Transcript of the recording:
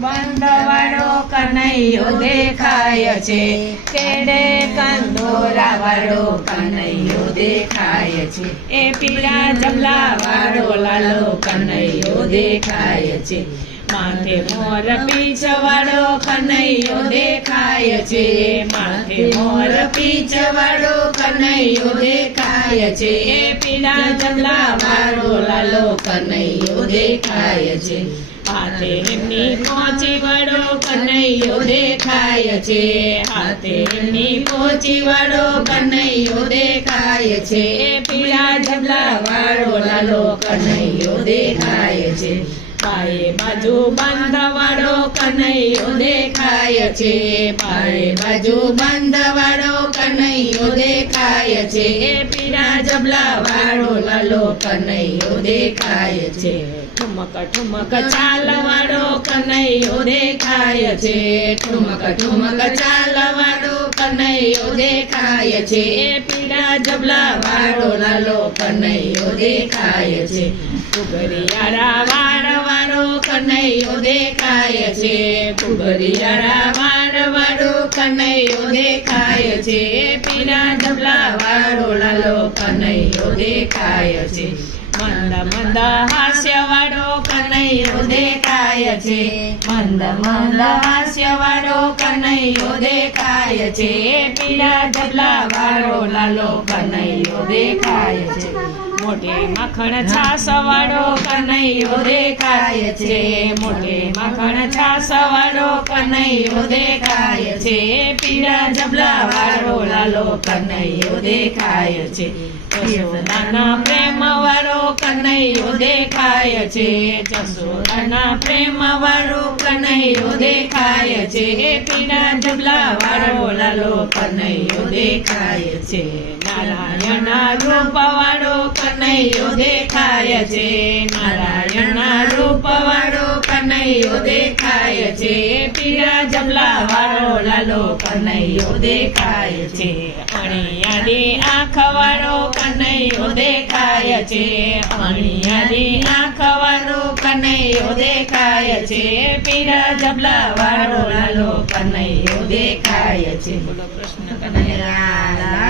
બંધવાળો કનૈયો દેખાય છે, કેડે કંદોરા વાળો કનૈયો દેખાય છે, એ પીળા જબલા વાળો લાલો કનૈયો દેખાય છે, માથે મોર પીછ વાળો કનૈયો દેખાય છે, માથે મોર પીછ વાળો કનૈયો દેખાય છે, એ પીળા જબલા વાળો લાલો કનૈયો દેખાય છે, હાથે એમની પોચી વાળો કનૈયો દેખાય છે, હાથે એમની પોચી વાળો કનૈયો દેખાય છે, એ પીળા જબલા વાળો લાલો કનૈયો દેખાય છે, બાએ બાજુ બંધવાળો કનૈયો દેખાય છે, બાએ બાજુ બંધવાળો કનૈયો દેખાય છે, એ પીળા જબલા વાળો લાલો કનૈયો દેખાય છે, ઠુમક ઠુમક ચાલવાળો કનૈયો દેખાય છે, ઠુમક ઠુમક ચાલવાળો કનૈયો દેખાય છે, એ પીળા જબલા વાળો લાલો કનૈયો દેખાય છે, ઘુઘરિયાળા વાળવાળો કનૈયો દેખાય છે, ઘુઘરિયાળા વાળવાળો કનૈયો દેખાય છે, એ પીળા જબલા વાળો લાલો કનૈયો દેખાય છે, મંદ મંદ હાસ્ય વાળો કનૈયો દેખાય છે, મંદ મંદ હાસ્ય વાળો કનૈયો દેખાય છે, એ પીળા જબલા વાળો લાલો કનૈયો દેખાય છે, મોટે માખણ છાસ વાળો કનૈયો દેખાય છે, મોટે માખણ છાસ વાળો કનૈયો દેખાય છે, એ પીળા જબલા વાળો લાલો કનૈયો દેખાય છે, જશોદાના પ્રેમ વાળો કનૈયો દેખાય છે, જશોદાના પ્રેમ વાળો કનૈયો દેખાય છે, એ પીળા જબલા વાળો લાલો કનૈયો દેખાય છે, નારાયણના રૂપ વાળો કનૈયો દેખાય છે, નારાયણના રૂપ વાળો કનૈયો દેખાય છે, એ પીળા જબલા વાળો લાલો કનૈયો દેખાય છે, અણિયાળી આંખ વાળો કનૈયો દેખાય છે, અણિયાળી આંખ વાળો કનૈયો દેખાય છે, એ પીળા જબલા વાળો લાલો કનૈયો દેખાય છે, બોલો કૃષ્ણ કનૈયા